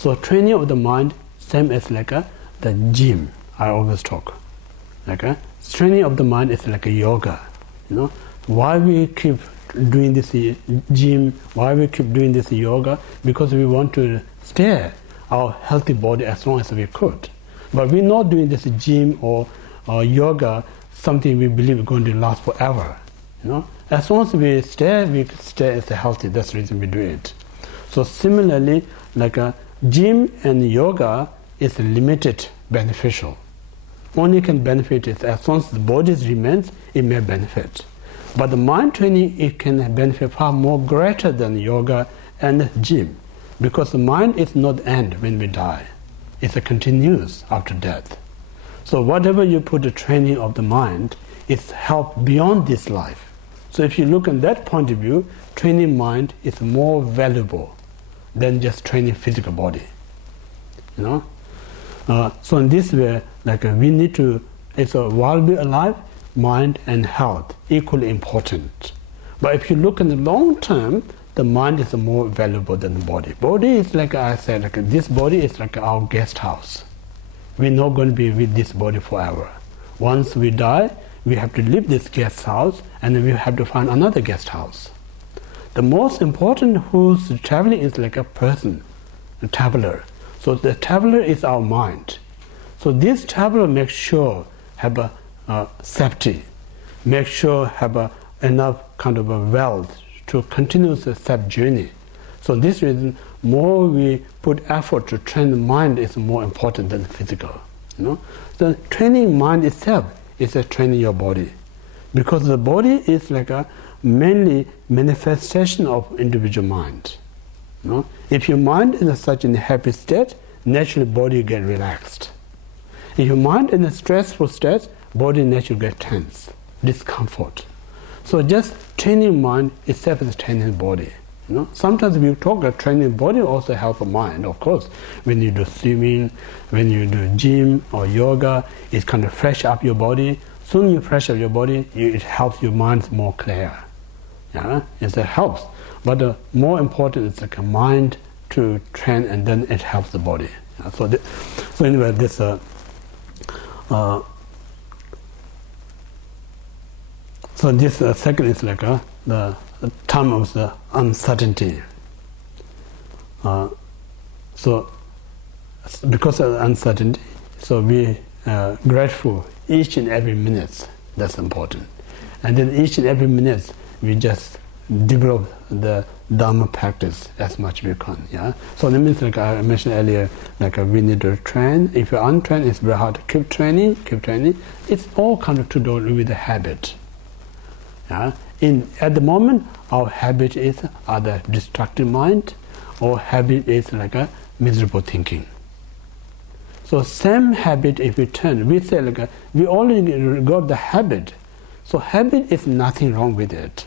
So training of the mind, same as like the gym. I always talk. Training of the mind is like a yoga. Why we keep doing this gym? Why we keep doing this yoga? Because we want to stay our healthy body as long as we could. But we're not doing this gym or yoga something we believe is going to last forever. As long as we stay as healthy. That's the reason we do it. So similarly, like a gym and yoga is limited beneficial. Only can benefit it as long as the body remains, it may benefit. But the mind training, it can benefit far more greater than yoga and gym, because the mind is not end when we die. It's a continuous after death. So whatever you put the training of the mind, it's help beyond this life. So if you look at that point of view, training mind is more valuable than just training physical body. So in this way, like we need to, while we're alive, mind and health equally important. But if you look in the long term, the mind is more valuable than the body. Body is like I said, like this body is like our guest house. We're not going to be with this body forever. Once we die, we have to leave this guest house and then we have to find another guest house. The most important who's traveling is like a person, a traveler. So the traveler is our mind. So this traveler makes sure have a safety, make sure have enough kind of a wealth to continue the safe journey. So this reason, more we put effort to train the mind is more important than physical. The training mind itself is a training your body, because the body is like a mainly manifestation of individual mind. If your mind is such in a happy state, naturally body get relaxed. If your mind in a stressful state, body naturally get tense, discomfort. So just training mind itself is training body. Sometimes we talk about training body also help the mind. Of course, when you do swimming, when you do gym or yoga, it kind of fresh up your body. Soon you fresh up your body, it helps your mind more clear. It helps. But more important is like a mind to train, and then it helps the body. So anyway, this so this second is like the time of the uncertainty. So because of uncertainty, so we grateful each and every minute. That's important. And then each and every minute we just develop the Dharma practice as much as we can. So that means, like I mentioned earlier, like we need to train. If you're untrained, it's very hard to keep training. It's all kind of to do with the habit. At the moment, our habit is either destructive mind, or habit is like a miserable thinking. So same habit, if we turn, we say like we already got the habit. So habit is nothing wrong with it.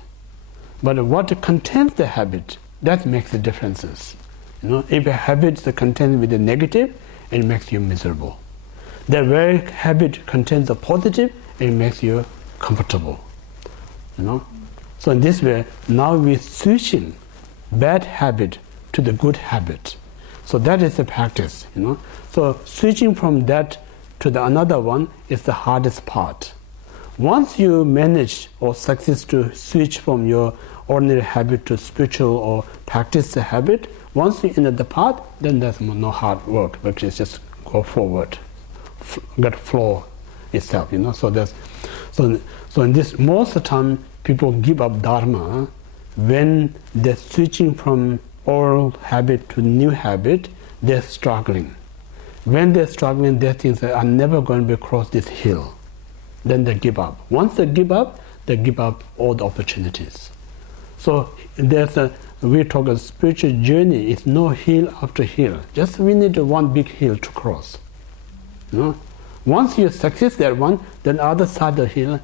But what contains the habit, that makes the differences. If a habit is contained with the negative, it makes you miserable. The very habit contains the positive, it makes you comfortable. So in this way, now we're switching bad habit to the good habit. So that is the practice. So switching from that to the another one is the hardest part. Once you manage or success to switch from your ordinary habit to spiritual or practice the habit, once you enter the path, then there's no hard work, but it's just go forward, get flow itself. So in this, most of the time people give up Dharma when they're switching from old habit to new habit. They're struggling. When they're struggling, they think that I'm never going to cross this hill. Then they give up. Once they give up all the opportunities. So we talk a spiritual journey. It's no hill after hill. Just we need one big hill to cross. Once you succeed that one, then other side of the hill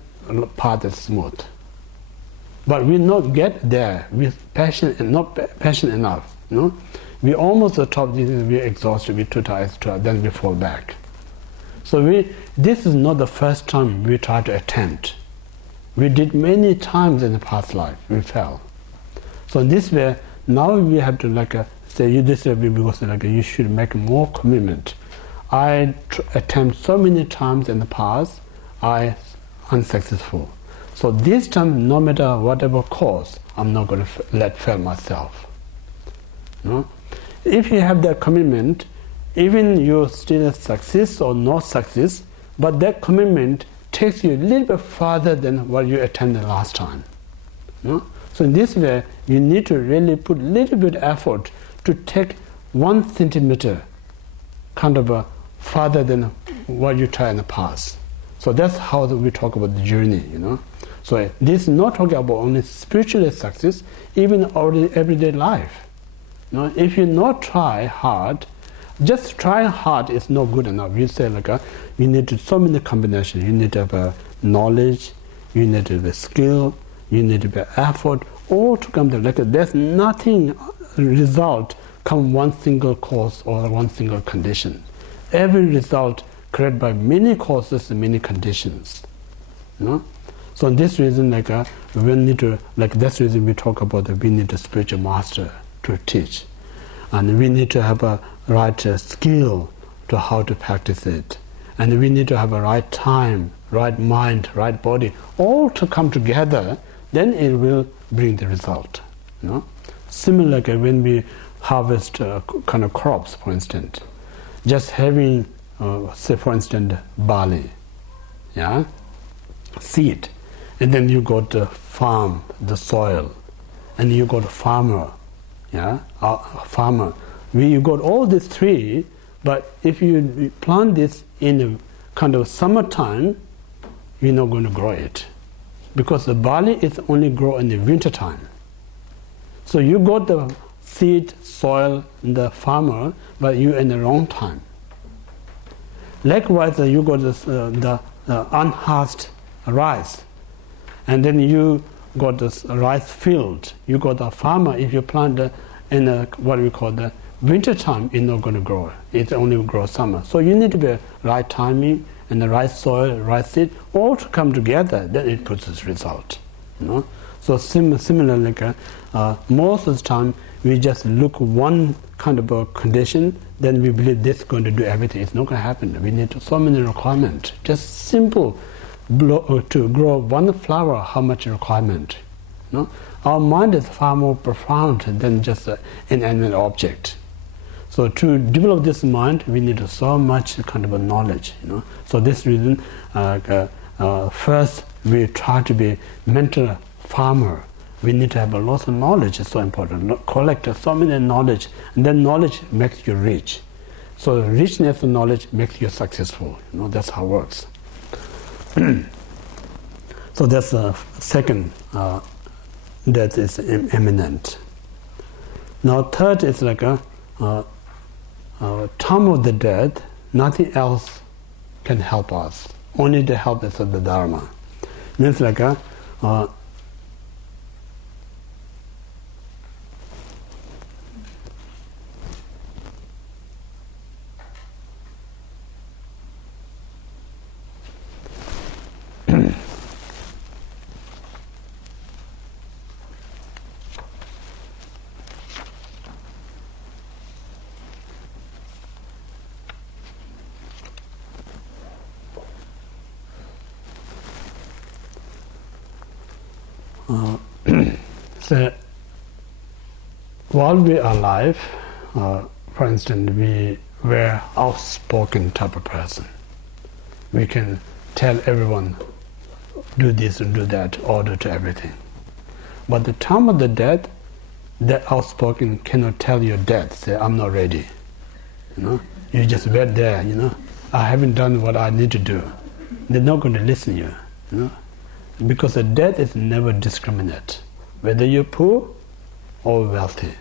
path is smooth. But we not get there with passion and not passionate enough. We almost at the top. We're exhausted. We're too tired. Then we fall back. So this is not the first time we try to attempt. We did many times in the past life. We fell. So in this way, now we have to say you this because like you should make more commitment. I attempt so many times in the past, I unsuccessful. So this time, no matter whatever cost, I'm not going to let fail myself. No? If you have that commitment, even you still success or not success, but that commitment takes you a little bit farther than what you attended last time. No? So in this way, you need to really put a little bit of effort to take 1 centimeter kind of farther than what you tried in the past. So that's how we talk about the journey, you know. So this is not talking about only spiritual success, even our everyday life. You know, if you not try hard, just try hard is not good enough. You say like you need to so many combinations. You need to have knowledge, you need to have a skill, you need to have effort, all to come together. Like there's nothing result come one single cause or one single condition. Every result created by many causes and many conditions. You know? So in this reason, like we need to, like that's the reason we talk about that we need a spiritual master to teach, and we need to have a right skill to how to practice it, and we need to have a right time, right mind, right body, all to come together. Then it will bring the result. You know, similarly when we harvest kind of crops, for instance, just having say for instance barley, yeah, seed, and then you got the farm, the soil, and you got a farmer, yeah, farmer. You got all these three, but if you plant this in a kind of summertime, you're not going to grow it, because the barley is only grow in the winter time. So you got the seed, soil, and the farmer, but you in the wrong time. Likewise, you got the unhatched rice, and then you got this rice field. You got the farmer. If you plant in what we call the winter time, it's not going to grow. It only grows summer. So you need to be right timing and the right soil, right seed, all to come together. Then it produces result. You know. So similarly, most of the time we just look one kind of a condition, then we believe this is going to do everything. It's not going to happen. We need so many requirements. Just simple to grow one flower, how much requirement? You know? Our mind is far more profound than just an inanimate object. So to develop this mind, we need so much kind of a knowledge. You know. So this reason, first we try to be mental farmer. We need to have a lot of knowledge. It's so important. Collect so many knowledge, and then knowledge makes you rich. So richness of knowledge makes you successful. You know, that's how it works. So that's the second that is imminent. Now third is like time of the dead. Nothing else can help us. Only the help is of the Dharma. Means like so while we are alive, for instance, we were outspoken type of person. We can tell everyone, do this and do that, order to everything. But the time of the dead, that outspoken cannot tell your death, say, I'm not ready. You know, you just wait there, you know, I haven't done what I need to do. They're not going to listen to you, you know. Because the death is never discriminate, whether you're poor or wealthy,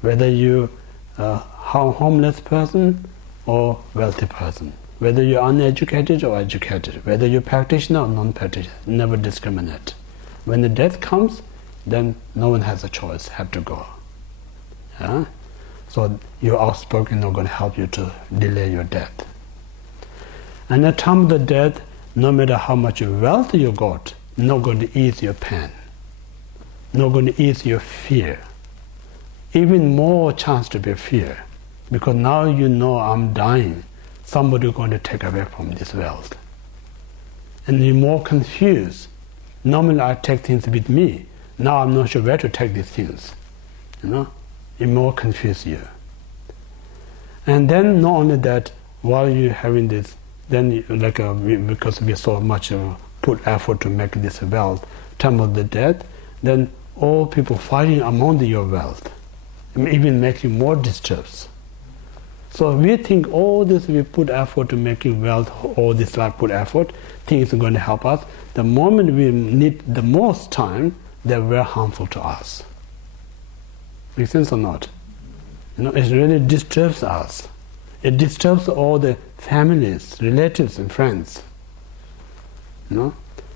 whether you homeless person or wealthy person, whether you're uneducated or educated, whether you're practitioner or non-practitioner, never discriminate. When the death comes, then no one has a choice, have to go. Yeah? So your outspoken not going to help you to delay your death. And at the time of the death, no matter how much wealth you got, not going to ease your pain, not going to ease your fear. even more chance to be fear. Because now you know I'm dying, somebody is going to take away from this wealth. And you're more confused. Normally I take things with me. Now I'm not sure where to take these things. It more confuses you. And then not only that, while you're having this, then because we so much put effort to make this wealth, time of the death, then all people fighting among your wealth, even making more disturbs. So we think all this we put effort to making wealth, all this life put effort, things are going to help us. The moment we need the most time, they're very harmful to us. Make sense or not? It really disturbs us. It disturbs all the families, relatives, and friends.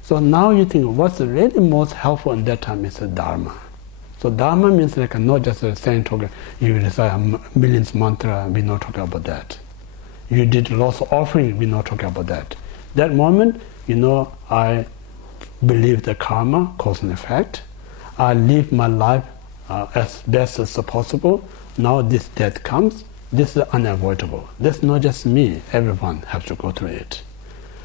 So now you think what's really most helpful in that time is the Dharma. So Dharma means not just a saying talk, you recite millions mantra, we're not talking about that. You did lots of offering, we're not talking about that. That moment, I believe the karma, cause and effect. I live my life as best as possible. Now this death comes, this is unavoidable. That's not just me, everyone has to go through it.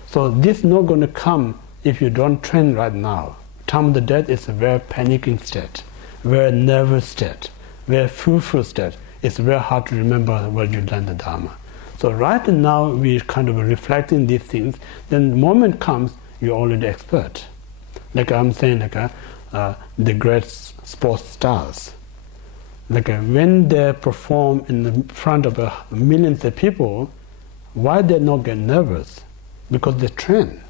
So this is not going to come if you don't train right now. Time of the death is a very panicking state, very nervous state, very fearful state. It's very hard to remember what you learned the Dharma. So right now we're kind of reflecting these things, then the moment comes, you're already expert. Like I'm saying, the great sports stars. When they perform in the front of millions of people, why they not get nervous? Because they train.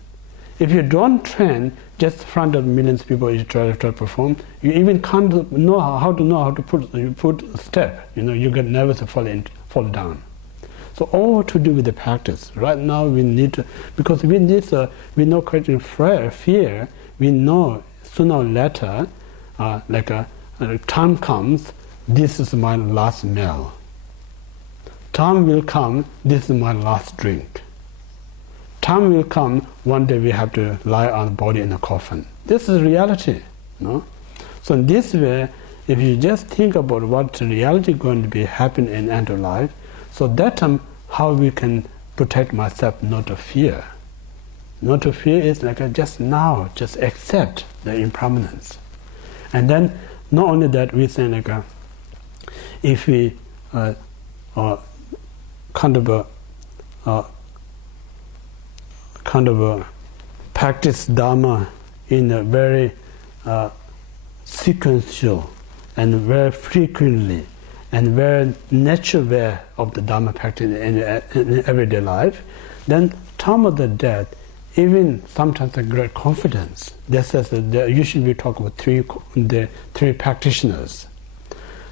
If you don't train, just in front of millions of people you try to perform, you even can't know how to put a step. You get nervous and fall down. So all to do with the practice. Right now we need to, because with this we know creating fear, we know sooner or later, time comes, this is my last meal. Time will come, this is my last drink. Time will come, one day we have to lie on the body in a coffin. This is reality. So in this way, if you just think about what reality is going to be happening in end of life, so that time how we can protect myself not to fear. Not to fear is just now, just accept the impermanence. And then not only that, we say if we practice Dharma in a very sequential and very frequently and very natural way of the Dharma practice in everyday life, then time of the death, even sometimes a great confidence. Usually we talk about the three practitioners.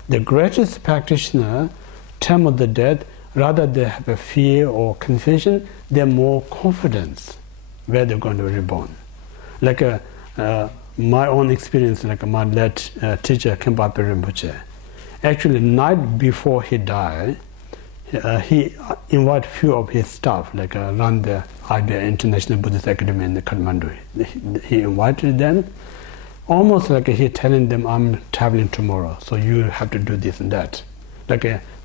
The greatest practitioner, time of the death, rather they have a fear or confusion, they're more confidence where they're going to be reborn. My own experience, my late teacher Khenpo Ngawang, actually night before he died, he invited few of his staff, run the IBA International Buddhist Academy in Kathmandu. He invited them, almost he telling them, I'm traveling tomorrow, so you have to do this and that.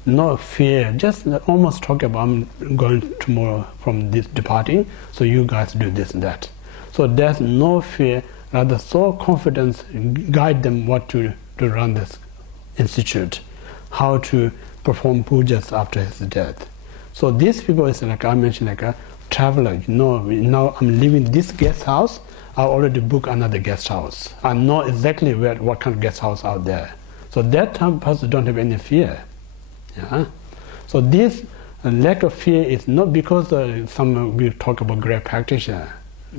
No fear, just almost talk about I'm going tomorrow from this departing, so you guys do this and that. So there's no fear, rather so confidence guide them what to run this institute, how to perform pujas after his death. So these people is I mentioned a traveler. Now I'm leaving this guest house, I already booked another guest house. I know exactly what kind of guest house out there. So that time person don't have any fear. Yeah? So this lack of fear is not because we talk about great practitioner.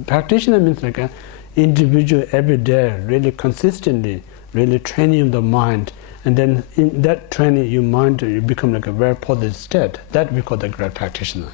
Practitioner means an individual every day, really consistently, really training the mind, and then in that training your mind you become a very positive state. That we call the great practitioner.